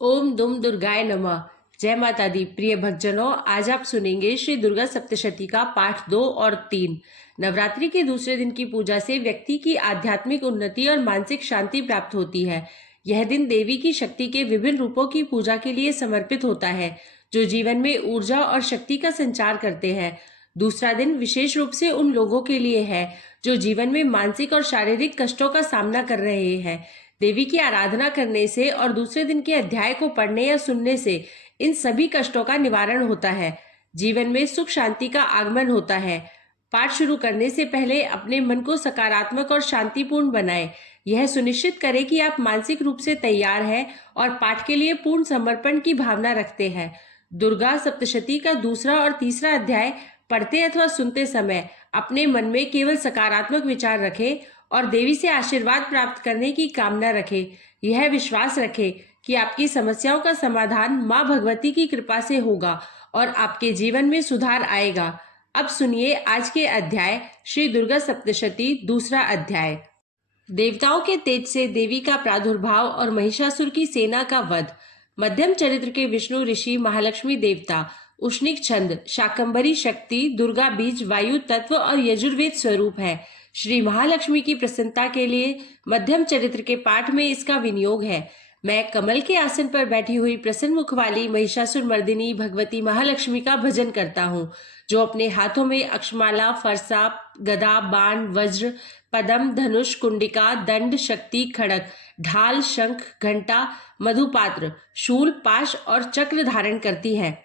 ओम दुम दुर्गाय नमः। जय माता दी। प्रिय भक्तजनों, आज आप सुनेंगे श्री दुर्गा सप्तशती का पाठ 2 और 3। नवरात्रि के दूसरे दिन की पूजा से व्यक्ति की आध्यात्मिक उन्नति और मानसिक शांति प्राप्त होती है। यह दिन देवी की शक्ति के विभिन्न रूपों की पूजा के लिए समर्पित होता है, जो जीवन में ऊर्जा और शक्ति का संचार करते हैं। दूसरा दिन विशेष रूप से उन लोगों के लिए है जो जीवन में मानसिक और शारीरिक कष्टों का सामना कर रहे हैं। देवी की आराधना करने से और दूसरे दिन के अध्याय को पढ़ने या सुनने से इन सभी कष्टों का निवारण होता है। जीवन में सुख शांति का आगमन होता है। पाठ शुरू करने से पहले अपने मन को सकारात्मक और शांतिपूर्ण बनाएं। यह सुनिश्चित करें कि आप मानसिक रूप से तैयार हैं और पाठ के लिए पूर्ण समर्पण की भावना रखते हैं। दुर्गा सप्तशती का दूसरा और तीसरा अध्याय पढ़ते अथवा सुनते समय अपने मन में केवल सकारात्मक विचार रखें और देवी से आशीर्वाद प्राप्त करने की कामना रखें। यह विश्वास रखें कि आपकी समस्याओं का समाधान मां भगवती की कृपा से होगा और आपके जीवन में सुधार आएगा। अब सुनिए आज के अध्याय श्री दुर्गा सप्तशती दूसरा अध्याय। देवताओं के तेज से देवी का प्रादुर्भाव और महिषासुर की सेना का वध। मध्यम चरित्र के विष्णु ऋषि महालक्ष्मी देवता उष्णिक छंद, शाकंभरी शक्ति, दुर्गा बीज, वायु तत्व और यजुर्वेद स्वरूप है। श्री महालक्ष्मी की प्रसन्नता के लिए मध्यम चरित्र के पाठ में इसका विनियोग है। मैं कमल के आसन पर बैठी हुई प्रसन्न मुख वाली महिषासुर मर्दिनी भगवती महालक्ष्मी का भजन करता हूँ, जो अपने हाथों में अक्षमाला, फरसा, गदा, बाण, वज्र, पदम, धनुष, कुंडिका, दंड, शक्ति, खड़ग, ढाल, शंख, घंटा, मधुपात्र, शूल, पाश और चक्र धारण करती है।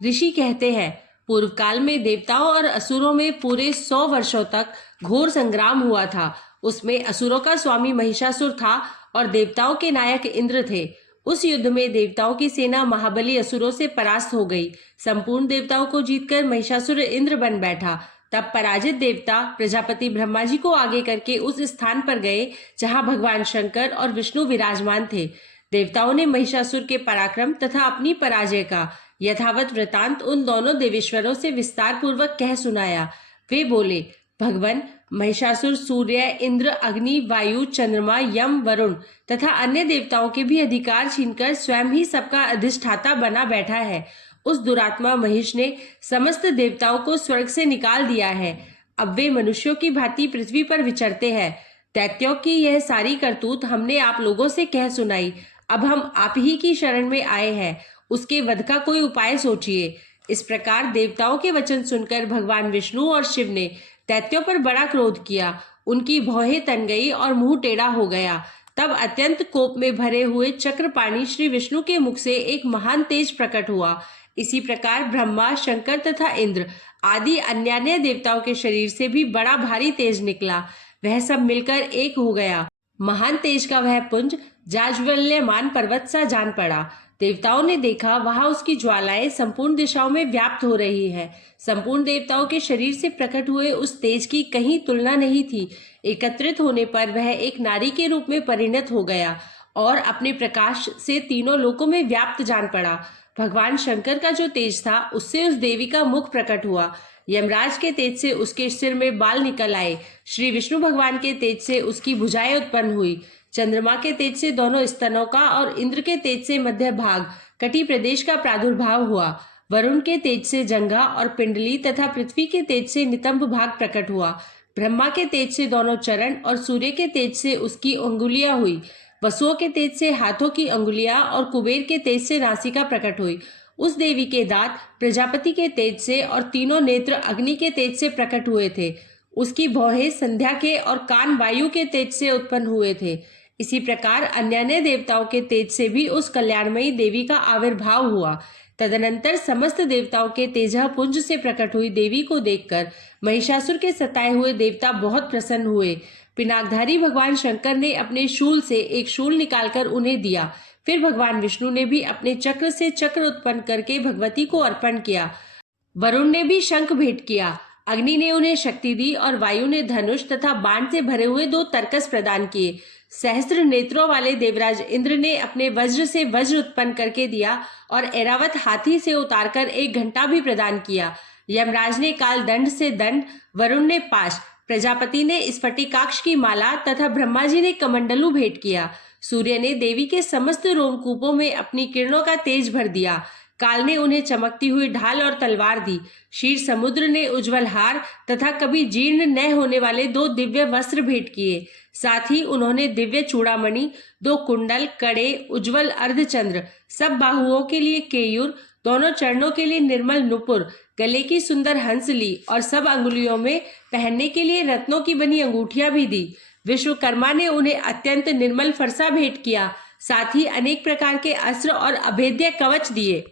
ऋषि कहते हैं, पूर्व काल में देवताओं और असुरों में पूरे 100 वर्षों तक घोर संग्राम हुआ था। उसमें असुरों का स्वामी महिषासुर था और देवताओं के नायक इंद्र थे। उस युद्ध में देवताओं की सेना महाबली असुरों से परास्त हो गई। संपूर्ण देवताओं को जीतकर महिषासुर इंद्र बन बैठा। तब पराजित देवता प्रजापति ब्रह्मा जी को आगे करके उस स्थान पर गए जहां भगवान शंकर और विष्णु विराजमान थे। देवताओं ने महिषासुर के पराक्रम तथा अपनी पराजय का यथावत वृतांत उन दोनों देवेश्वरों से विस्तार पूर्वक कह सुनाया। वे बोले, भगवान, महिषासुर सूर्य, इंद्र, अग्नि, वायु, चंद्रमा, यम, वरुण तथा अन्य देवताओं के भी अधिकार छीनकर स्वयं ही सबका अधिष्ठाता बना बैठा है। उस दुरात्मा महिष ने समस्त देवताओं को स्वर्ग से निकाल दिया है। अब वे मनुष्यों की भांति पृथ्वी पर विचरते हैं। दैत्यों की यह सारी करतूत हमने आप लोगों से कह सुनाई। अब हम आप ही की शरण में आए हैं। उसके वध का कोई उपाय सोचिए। इस प्रकार देवताओं के वचन सुनकर भगवान विष्णु और शिव ने दैत्यों पर बड़ा क्रोध किया। उनकी भौहें तन गई और मुंह टेढ़ा हो गया। तब अत्यंत कोप में भरे हुए चक्रपाणी श्री विष्णु के मुख से एक महान तेज प्रकट हुआ। इसी प्रकार ब्रह्मा, शंकर तथा इंद्र आदि अन्य देवताओं के शरीर से भी बड़ा भारी तेज निकला। वह सब मिलकर एक हो गया। महान तेज का वह पुंज जाज्वल्यमान पर्वत सा जान पड़ा। देवताओं ने देखा, वहां उसकी ज्वालाएं संपूर्ण दिशाओं में व्याप्त हो रही है। संपूर्ण देवताओं के शरीर से प्रकट हुए उस तेज की कहीं तुलना नहीं थी। एकत्रित होने पर वह एक नारी के रूप में परिणत हो गया और अपने प्रकाश से तीनों लोकों में व्याप्त जान पड़ा। भगवान शंकर का जो तेज था, उससे उस देवी का मुख प्रकट हुआ। यमराज के तेज से उसके सिर में बाल निकल आए। श्री विष्णु भगवान के तेज से उसकी भुजाएं उत्पन्न हुई। चंद्रमा के तेज से दोनों स्तनों का और इंद्र के तेज से मध्य भाग कटी प्रदेश का प्रादुर्भाव हुआ। वरुण के तेज से जंघा और पिंडली तथा पृथ्वी के तेज से नितंब भाग प्रकट हुआ। ब्रह्मा के तेज से दोनों चरण और सूर्य के तेज से उसकी अंगुलियां हुई। वसुओं के तेज से हाथों की अंगुलियां और कुबेर के तेज से नासिका प्रकट हुई। उस देवी के दांत प्रजापति के तेज से और तीनों नेत्र अग्नि के तेज से प्रकट हुए थे। उसकी भौहें संध्या के और कान वायु के तेज से उत्पन्न हुए थे। इसी प्रकार अन्य देवताओं के तेज से भी उस कल्याणमयी देवी का आविर्भाव हुआ। तदनंतर समस्त देवताओं के तेजः पुंज से प्रकट हुई देवी को देखकर महिषासुर के सताए हुए देवता बहुत प्रसन्न हुए। पिनाकधारी भगवान शंकर ने अपने शूल से एक शूल निकालकर उन्हें दिया। फिर भगवान विष्णु ने भी अपने चक्र से चक्र उत्पन्न करके भगवती को अर्पण किया। वरुण ने भी शंख भेंट किया। अग्नि ने उन्हें शक्ति दी और वायु ने धनुष तथा बाण से भरे हुए 2 तरकस प्रदान किए। सहस्त्र नेत्रों वाले देवराज इंद्र ने अपने वज्र से वज्र उत्पन्न करके दिया और ऐरावत हाथी से उतारकर एक घंटा भी प्रदान किया। यमराज ने काल दंड से दंड, वरुण ने पाश, प्रजापति ने स्फटिकाक्ष की माला तथा ब्रह्मा जी ने कमंडलू भेंट किया। सूर्य ने देवी के समस्त रोमकूपों में अपनी किरणों का तेज भर दिया। काल ने उन्हें चमकती हुई ढाल और तलवार दी। क्षीर समुद्र ने उज्जवल हार तथा कभी जीर्ण न होने वाले 2 दिव्य वस्त्र भेंट किए। साथ ही उन्होंने दिव्य चूड़ामणि, 2 कुंडल, कड़े, उज्जवल अर्धचंद्र, सब बाहुओं के लिए केयूर, दोनों चरणों के लिए निर्मल नुपुर, गले की सुंदर हंसली और सब अंगुलियों में पहनने के लिए रत्नों की बनी अंगूठियां भी दी। विश्वकर्मा ने उन्हें अत्यंत निर्मल फरसा भेंट किया। साथ ही अनेक प्रकार के अस्त्र और अभेद्य कवच दिए।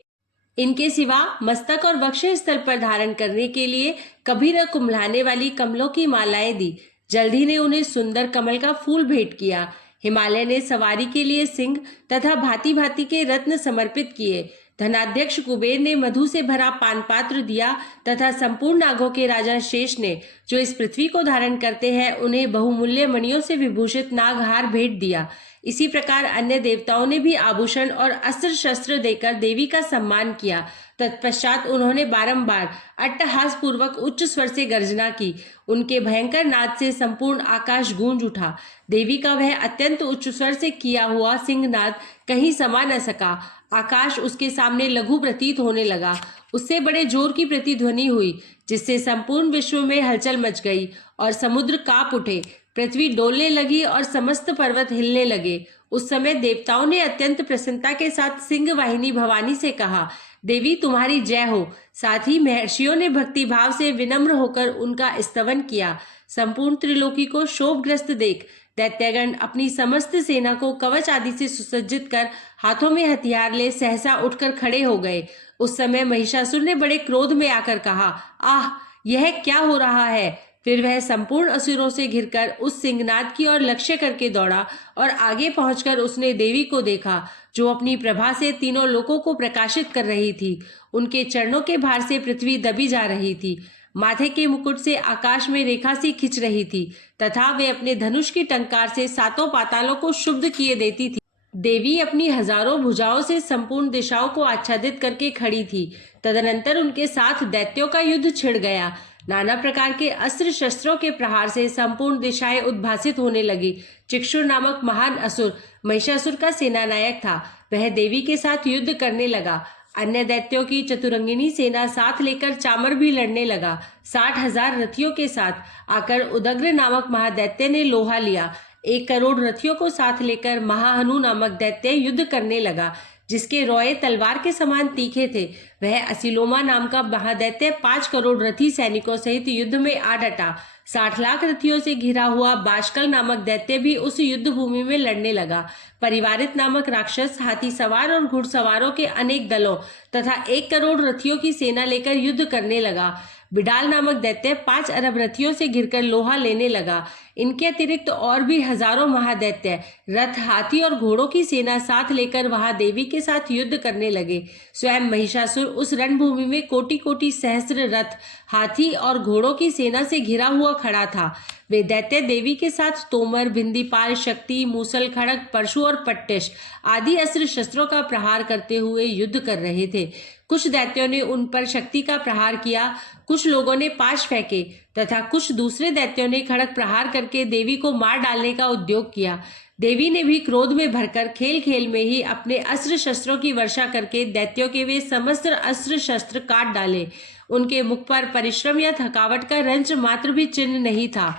इनके सिवा मस्तक और वक्ष स्थल पर धारण करने के लिए कभी न कुम्हलाने वाली कमलों की मालाएं दी। जल्द ही ने उन्हें सुंदर कमल का फूल भेंट किया। हिमालय ने सवारी के लिए सिंह तथा भांति भांति के रत्न समर्पित किए। धनाध्यक्ष कुबेर ने मधु से भरा पान पात्र दिया तथा संपूर्ण नागों के राजा शेष ने, जो इस पृथ्वी को धारण करते हैं, उन्हें बहुमूल्य मणियों से विभूषित नागहार भेंट दिया। इसी प्रकार अन्य देवताओं ने भी आभूषण और अस्त्र शस्त्र देकर देवी का सम्मान किया। तत्पश्चात उन्होंने बारंबार अट्टहास पूर्वक उच्च स्वर से गर्जना की। उनके भयंकर नाद से संपूर्ण आकाश गूंज उठा। देवी का वह अत्यंत उच्च स्वर से किया हुआ सिंहनाद कहीं समा न सका। आकाश उसके सामने लघु प्रतीत होने लगा। उससे बड़े जोर की प्रतिध्वनि हुई, जिससे संपूर्ण विश्व में हलचल मच गई और समुद्र कांप उठे। पृथ्वी डोलने लगी और समस्त पर्वत हिलने लगे। उस समय देवताओं ने अत्यंत प्रसन्नता के साथ सिंह वाहिनी भवानी से कहा, देवी तुम्हारी जय हो। साथ ही महर्षियों ने भक्ति भाव से विनम्र होकर उनका स्तवन किया। संपूर्ण त्रिलोकी को शोभग्रस्त देख दैत्यगण अपनी समस्त सेना को कवच आदि से सुसज्जित कर हाथों में हथियार ले सहसा उठकर खड़े हो गए। उस समय महिषासुर ने बड़े क्रोध में आकर कहा, आह, यह क्या हो रहा है। फिर वह संपूर्ण असुरों से घिरकर उस सिंहनाद की ओर लक्ष्य करके दौड़ा और आगे पहुंचकर उसने देवी को देखा, जो अपनी प्रभा से तीनों लोकों को प्रकाशित कर रही थी। उनके चरणों के भार से पृथ्वी दबी जा रही थी। माथे के मुकुट से आकाश में रेखा सी खिंच रही थी तथा वे अपने धनुष की टंकार से 7 पातालों को शुद्ध किए देती थी। देवी अपनी हजारों भुजाओं से संपूर्ण दिशाओं को आच्छादित करके खड़ी थी। तदनंतर उनके साथ दैत्यों का युद्ध छिड़ गया। नाना प्रकार के अस्त्र शस्त्रों के प्रहार से संपूर्ण दिशाएं उद्भासित होने लगी। चिक्षुर नामक महान असुर महिषासुर का सेनानायक था। वह देवी के साथ युद्ध करने लगा। अन्य दैत्यों की चतुरंगिनी सेना साथ लेकर चामर भी लड़ने लगा। 60,000 रथियों के साथ आकर उदग्र नामक महादैत्य ने लोहा लिया। 1 करोड़ रथियों को साथ लेकर महाहनु नामक दैत्य युद्ध करने लगा, जिसके रोए तलवार के समान तीखे थे। वह असिलोमा नाम का महादैत्य 5 करोड़ रथी सैनिकों सहित युद्ध में आ डटा। 60 लाख रथियों से घिरा हुआ बाष्कल नामक दैत्य भी उस युद्ध भूमि में लड़ने लगा। परिवारित नामक राक्षस हाथी सवार और घुड़सवारों के अनेक दलों तथा 1 करोड़ रथियों की सेना लेकर युद्ध करने लगा। बिडाल नामक दैत्य 5 अरब रथियों से घिरकर लोहा लेने लगा। इनके अतिरिक्त और भी हजारों महादैत्य रथ, हाथी और घोड़ों की सेना साथ लेकर वहां देवी के साथ युद्ध करने लगे। स्वयं महिषासुर उस रणभूमि में कोटि कोटि सहस्त्र रथ, हाथी और घोड़ों की सेना से घिरा हुआ खड़ा था। वे दैत्य देवी के साथ तोमर, भिंदीपाल, शक्ति, मूसल, खड़ग, परशु और पट्टिश आदि अस्त्र शस्त्रों का प्रहार करते हुए युद्ध कर रहे थे। कुछ दैत्यों ने उन पर शक्ति का प्रहार किया, कुछ लोगों ने पाश फेंके तथा कुछ दूसरे दैत्यों ने खड़ग प्रहार करके देवी को मार डालने का उद्योग किया। देवी ने भी क्रोध में भरकर खेल खेल में ही अपने अस्त्र शस्त्रों की वर्षा करके दैत्यों के वे समस्त अस्त्र शस्त्र काट डाले। उनके मुख पर परिश्रम या थकावट का रंच मात्र भी चिन्ह नहीं था।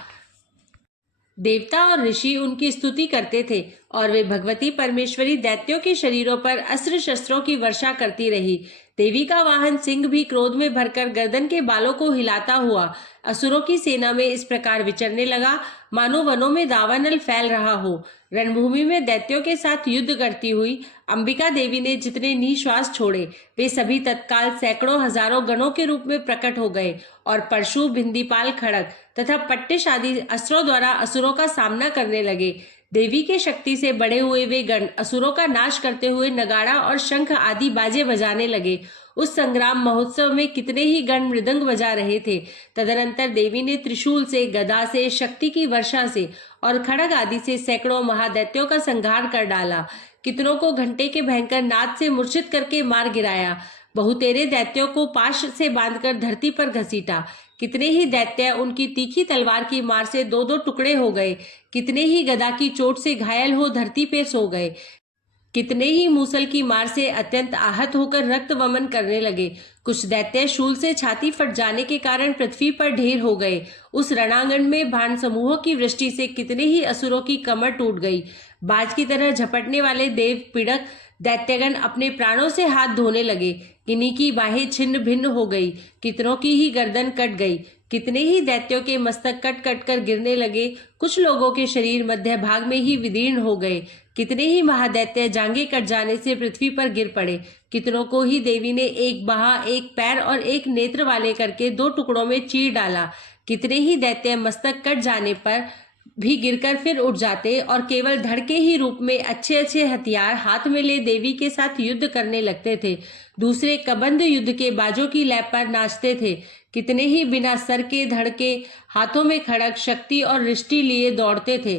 देवता और ऋषि उनकी स्तुति करते थे और वे भगवती परमेश्वरी दैत्यों के शरीरों पर अस्त्र शस्त्रों की वर्षा करती रही। देवी का वाहन सिंह भी क्रोध में भरकर गर्दन के बालों को हिलाता हुआ असुरों की सेना में इस प्रकार विचरने लगा, मानो वनों में दावानल फैल रहा हो। रणभूमि में दैत्यों के साथ युद्ध करती हुई अंबिका देवी ने जितने निश्वास छोड़े, वे सभी तत्काल सैकड़ों हजारों गणों के रूप में प्रकट हो गए और परशु, भिंदीपाल, खड़ग तथा पट्टिश आदि अस्त्रों द्वारा असुरों का सामना करने लगे। देवी के शक्ति से बड़े हुए वे गण असुरों का नाश करते हुए नगाड़ा और शंख आदि बाजे बजाने लगे। उस संग्राम महोत्सव में कितने ही गण मृदंग बजा रहे थे। तदनंतर देवी ने त्रिशूल से, गदा से, शक्ति की वर्षा से और खड़ग आदि से सैकड़ों महादैत्यों का संहार कर डाला। कितनों को घंटे के भयंकर नाद से मूर्छित करके मार गिराया। बहुतेरे दैत्यों को पाश से बांधकर धरती पर घसीटा। कितने ही दैत्य उनकी तीखी तलवार की मार से दो दो टुकड़े हो गए, कितने ही गदा की चोट से घायल हो धरती पे सो गए, कितने ही मूसल की मार से अत्यंत आहत होकर रक्त वमन करने लगे। कुछ दैत्य शूल से छाती फट जाने के कारण पृथ्वी पर ढेर हो गए। उस रणांगण में बाण समूहों की वृष्टि से कितने ही असुरों की कमर टूट गई। बाज की तरह झपटने वाले देव पीड़क दैत्यगण अपने प्राणों से हाथ धोने लगे। किन्हीं की बाहें छिन्न भिन्न हो गई, कितनों की ही गर्दन कट गई, कितने ही दैत्यों के मस्तक कट कट कर गिरने लगे। कुछ लोगों के शरीर मध्य भाग में ही विदीर्ण हो गए, कितने ही महादैत्य जांघें कट जाने से पृथ्वी पर गिर पड़े। कितनों को ही देवी ने एक बाह, एक पैर और एक नेत्र वाले करके दो टुकड़ों में चीर डाला। कितने ही दैत्य मस्तक कट जाने पर भी गिरकर फिर उठ जाते और केवल धड़ के ही रूप में अच्छे अच्छे हथियार हाथ में ले देवी के साथ युद्ध करने लगते थे। दूसरे कबंध युद्ध के बाजों की लैप पर नाचते थे। कितने ही बिना सर के धड़ के हाथों में खड़ग, शक्ति और रिष्टि लिए दौड़ते थे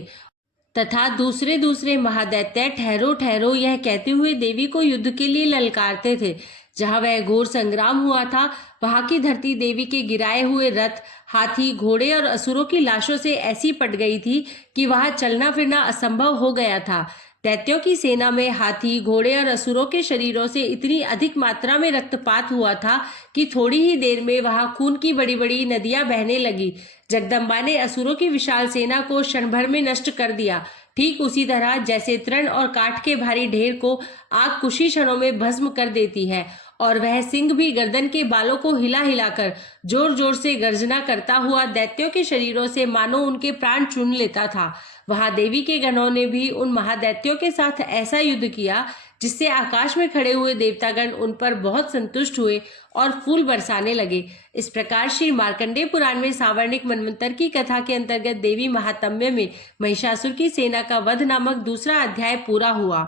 तथा दूसरे दूसरे महादैत्य ठहरो ठहरो यह कहते हुए देवी को युद्ध के लिए ललकारते थे। जहां वह घोर संग्राम हुआ था वहां की धरती देवी के गिराए हुए रथ, हाथी, घोड़े और असुरों की लाशों से ऐसी पट गई थी कि वहां चलना फिरना असंभव हो गया था। दैत्यों की सेना में हाथी, घोड़े और असुरों के शरीरों से इतनी अधिक मात्रा में रक्तपात हुआ था कि थोड़ी ही देर में वहां खून की बड़ी बड़ी नदियां बहने लगी। जगदम्बा ने असुरों की विशाल सेना को क्षण भर में नष्ट कर दिया, ठीक उसी तरह जैसे तृण और काठ के भारी ढेर को आग कुछ ही क्षणों में भस्म कर देती है। और वह सिंह भी गर्दन के बालों को हिला हिलाकर जोर जोर से गर्जना करता हुआ दैत्यों के शरीरों से मानो उनके प्राण चुन लेता था। वहां देवी के गणों ने भी उन महादैत्यों के साथ ऐसा युद्ध किया जिससे आकाश में खड़े हुए देवतागण उन पर बहुत संतुष्ट हुए और फूल बरसाने लगे। इस प्रकार श्री मार्कंडेय पुराण में सावर्णिक मनवंतर की कथा के अंतर्गत देवी महात्म्य में महिषासुर की सेना का वध नामक दूसरा अध्याय पूरा हुआ।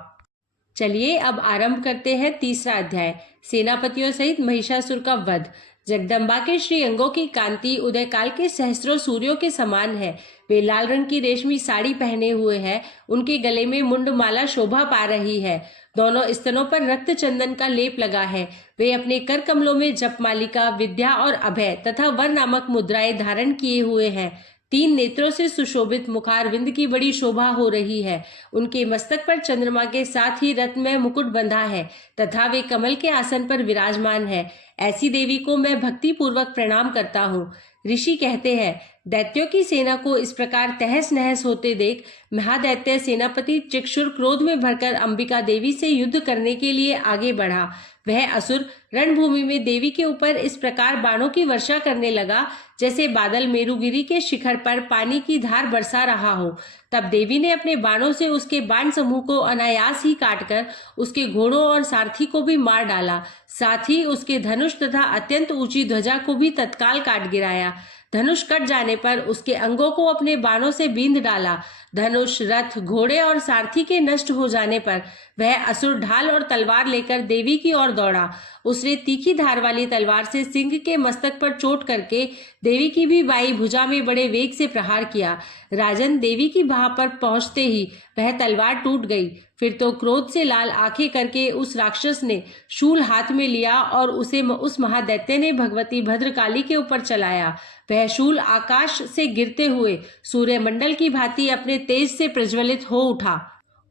चलिए अब आरंभ करते हैं तीसरा अध्याय, सेनापतियों सहित महिषासुर का वध। जगदम्बा के श्री अंगों की कांति उदय काल के सहस्त्रों सूर्यों के समान है। वे लाल रंग की रेशमी साड़ी पहने हुए हैं। उनके गले में मुंडमाला शोभा पा रही है। दोनों स्तनों पर रक्त चंदन का लेप लगा है। वे अपने कर कमलों में जपमालिका, विद्या और अभय तथा वर नामक मुद्राएं धारण किए हुए हैं। 3 नेत्रों से सुशोभित मुखारविंद की बड़ी शोभा हो रही है। उनके मस्तक पर चंद्रमा के साथ ही रत्नमय मुकुट बंधा है तथा वे कमल के आसन पर विराजमान है। ऐसी देवी को मैं भक्ति पूर्वक प्रणाम करता हूँ। ऋषि कहते हैं, दैत्यों की सेना को इस प्रकार तहस नहस होते देख महादैत्य सेनापति चिक्षुर क्रोध में भरकर अंबिका देवी से युद्ध करने के लिए आगे बढ़ा। वह असुर रणभूमि में देवी के ऊपर इस प्रकार बाणों की वर्षा करने लगा जैसे बादल मेरुगिरी के शिखर पर पानी की धार बरसा रहा हो। तब देवी ने अपने बाणों से उसके बाण समूह को अनायास ही काटकर उसके घोड़ों और सारथी को भी मार डाला। साथ ही उसके धनुष तथा अत्यंत ऊंची ध्वजा को भी तत्काल काट गिराया। धनुष कट जाने पर उसके अंगों को अपने बाणों से बींध डाला। धनुष, रथ, घोड़े और सारथी के नष्ट हो जाने पर वह असुर ढाल और तलवार लेकर देवी की ओर दौड़ा। उसने तीखी धार वाली तलवार से सिंह के मस्तक पर चोट करके देवी की भी बाई भुजा में बड़े वेग से प्रहार किया। राजन, देवी की बाह पर पहुंचते ही वह तलवार टूट गई। फिर तो क्रोध से लाल आंखें करके उस राक्षस ने शूल हाथ में लिया और उसे उस महादैत्य ने भगवती भद्रकाली के ऊपर चलाया। वह शूल आकाश से गिरते हुए सूर्यमंडल की भांति अपने तेज से प्रज्वलित हो उठा।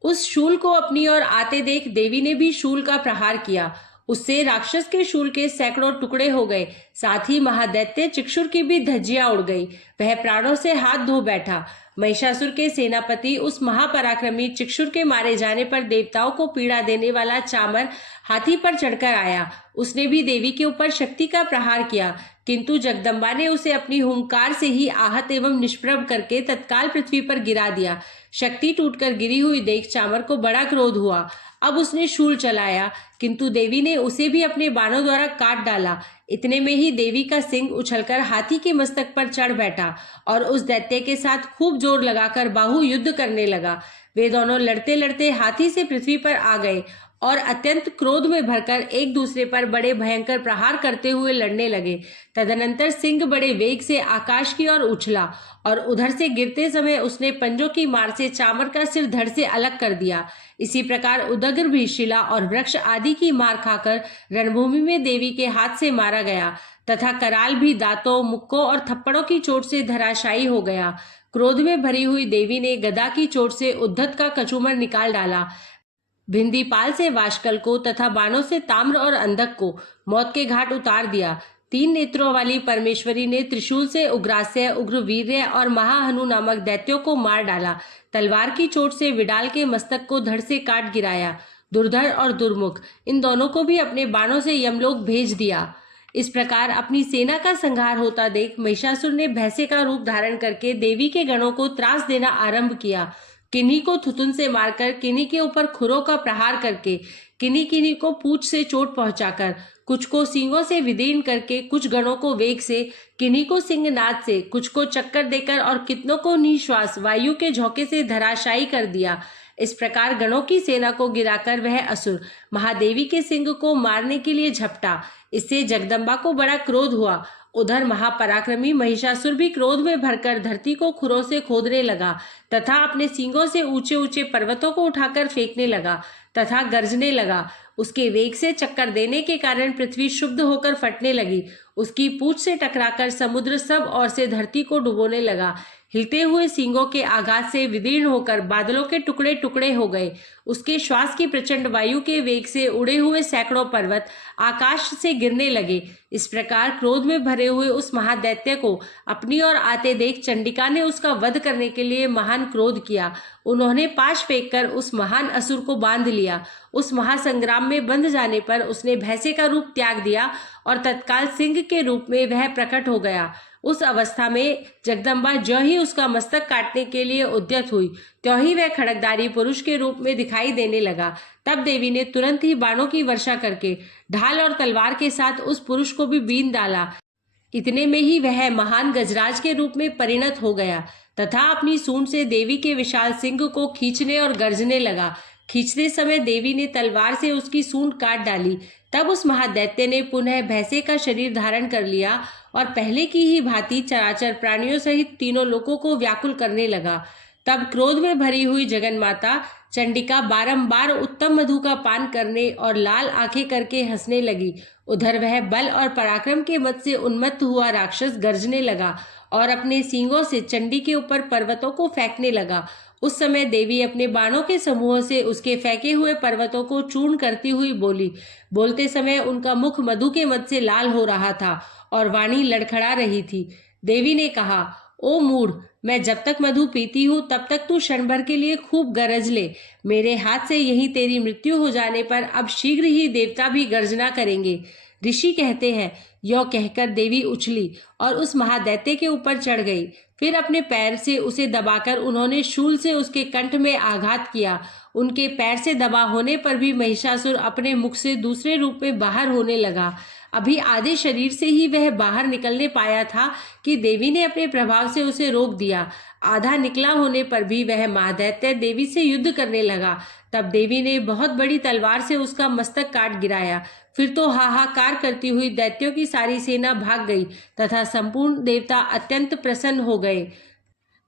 उस शूल को अपनी ओर आते देख देवी ने भी शूल का प्रहार किया। उससे राक्षस के शूल के सैकड़ों टुकड़े हो गए। साथ ही महादैत्य चिक्षुर की भी धज्जियां उड़ गई। वह प्राणों से हाथ धो बैठा। महिषासुर के सेनापति उस महापराक्रमी चिक्षुर के मारे जाने पर देवताओं को पीड़ा देने वाला चामर हाथी पर चढ़कर आया। उसने भी देवी के ऊपर शक्ति का प्रहार किया, किंतु जगदम्बा ने उसे अपनी हुंकार से ही आहत एवं निष्प्रभ करके तत्काल पृथ्वी पर गिरा दिया। शक्ति टूटकर गिरी हुई देख चामर को बड़ा क्रोध हुआ। अब उसने शूल चलाया, किंतु देवी ने उसे भी अपने बाणों द्वारा काट डाला। इतने में ही देवी का सिंह उछलकर हाथी के मस्तक पर चढ़ बैठा और उस दैत्य के साथ खूब जोर लगाकर बाहु युद्ध करने लगा। वे दोनों लड़ते लड़ते हाथी से पृथ्वी पर आ गए और अत्यंत क्रोध में भरकर एक दूसरे पर बड़े भयंकर प्रहार करते हुए लड़ने लगे। तदनंतर सिंह बड़े वेग से आकाश की ओर उछला और उधर से गिरते समय उसने पंजों की मार से चामर का सिर धड़ से अलग कर दिया। इसी प्रकार उदग्र भी शिला और वृक्ष आदि की मार खाकर रणभूमि में देवी के हाथ से मारा गया तथा कराल भी दांतों, मुक्कों और थप्पड़ों की चोट से धराशायी हो गया। क्रोध में भरी हुई देवी ने गदा की चोट से उद्धत का कचूमर निकाल डाला। भिंदीपाल से वाशकल को तथा बाणों से ताम्र और अंधक को मौत के घाट उतार दिया। 3 नेत्रों वाली परमेश्वरी ने त्रिशूल से उग्रास्य, उग्रवीर्य और महाहनु नामक दैत्यों को मार डाला। तलवार की चोट से विडाल के मस्तक को धड़ से काट गिराया। दुर्धर और दुर्मुख इन दोनों को भी अपने बाणों से यमलोक भेज दिया। इस प्रकार अपनी सेना का संहार होता देख महिषासुर ने भैंसे का रूप धारण करके देवी के गणों को त्रास देना आरंभ किया। किन्हीं को थुतुन से मारकर, किन्हीं के ऊपर खुरों का प्रहार करके, किन्हीं को पूंछ से चोट पहुंचाकर, कुछ को सींगों से विदीर्ण करके, कुछ गणों को वेग से, किन्हीं को सिंहनाद से, कुछ को चक्कर देकर और कितनों को निश्वास वायु के झोंके से धराशायी कर दिया। इस प्रकार गणों की सेना को गिराकर वह असुर महादेवी के सिंह को मारने के लिए झपटा। इससे जगदम्बा को बड़ा क्रोध हुआ। उधर महापराक्रमी महिषासुर भी क्रोध में भरकर धरती को खुरों से खोदने लगा तथा अपने सींगों से ऊंचे ऊंचे पर्वतों को उठाकर फेंकने लगा तथा गर्जने लगा। उसके वेग से चक्कर देने के कारण पृथ्वी शुद्ध होकर फटने लगी। उसकी पूंछ से टकराकर समुद्र सब ओर से धरती को डुबोने लगा। हिलते हुए सींगों के आघात से विदीर्ण होकर बादलों के टुकड़े टुकड़े हो गए। उसके श्वास की प्रचंड वायु के वेग से उड़े हुए सैकड़ों पर्वत आकाश से गिरने लगे। इस प्रकार क्रोध में भरे हुए उस महादैत्य को अपनी ओर आते देख चंडिका ने उसका वध करने के लिए महान क्रोध किया। उन्होंने पाश फेंककर उस महान असुर को बांध लिया। उस महासंग्राम में बंध जाने पर उसने भैंसे का रूप त्याग दिया और तत्काल सिंह के रूप में वह प्रकट हो गया। उस अवस्था में जगदम्बा ज्यों ही उसका मस्तक काटने के लिए उद्यत हुई, त्यों ही वह खड़गधारी पुरुष के रूप में दिखाई देने लगा। तब देवी ने तुरंत ही बाणों की वर्षा करके ढाल और तलवार के साथ उस पुरुष को भी बीन डाला। इतने में ही वह महान गजराज के रूप में परिणत हो गया तथा अपनी सूंड से देवी के विशाल सिंह को खींचने और गर्जने लगा। खींचते समय देवी ने तलवार से उसकी सूंड काट डाली। तब उस महादैत्य ने पुनः भैंसे का शरीर धारण कर लिया और पहले की ही भांति चराचर प्राणियों सहित तीनों लोकों को व्याकुल करने लगा। तब क्रोध में भरी हुई जगन्माता चंडिका बारंबार उत्तम मधु का पान करने और लाल आंखें करके हंसने लगी। उधर वह बल और पराक्रम के मद से उन्मत्त हुआ राक्षस गर्जने लगा और अपने सींगों से चंडी के ऊपर पर्वतों को फेंकने लगा। उस समय देवी अपने बाणों के समूह से उसके फेंके हुए पर्वतों को चूर्ण करती हुई बोली। बोलते समय उनका मुख मधु के मद से लाल हो रहा था और वाणी लड़खड़ा रही थी। देवी ने कहा, ओ मूढ़, मैं जब तक मधु पीती हूँ तब तक तू क्षण भर के लिए खूब गरज ले। मेरे हाथ से यही तेरी मृत्यु हो जाने पर अब शीघ्र ही देवता भी गर्जना करेंगे। ऋषि कहते हैं, यो कहकर देवी उछली और उस महादैत्य के ऊपर चढ़ गई। फिर अपने पैर से उसे दबाकर उन्होंने शूल से उसके कंठ में आघात किया। उनके पैर से दबा होने पर भी महिषासुर अपने मुख से दूसरे रूप में बाहर होने लगा। अभी आधे शरीर से ही वह बाहर निकलने पाया था कि देवी ने अपने प्रभाव से उसे रोक दिया। आधा निकला होने पर भी वह महादैत्य देवी से युद्ध करने लगा। तब देवी ने बहुत बड़ी तलवार से उसका मस्तक काट गिराया। फिर तो हाहाकार करती हुई दैत्यों की सारी सेना भाग गई तथा संपूर्ण देवता अत्यंत प्रसन्न हो गए।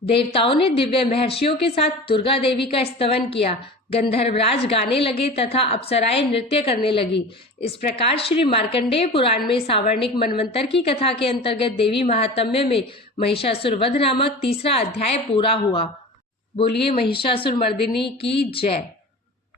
देवताओं ने दिव्य महर्षियों के साथ दुर्गा देवी का स्तवन किया। गंधर्वराज गाने लगे तथा अप्सराएं नृत्य करने लगी। इस प्रकार श्री मार्कंडेय पुराण में सावर्णिक मनवंतर की कथा के अंतर्गत देवी महात्म्य में महिषासुर वध नामक 3रा अध्याय पूरा हुआ। बोलिए महिषासुर मर्दिनी की जय।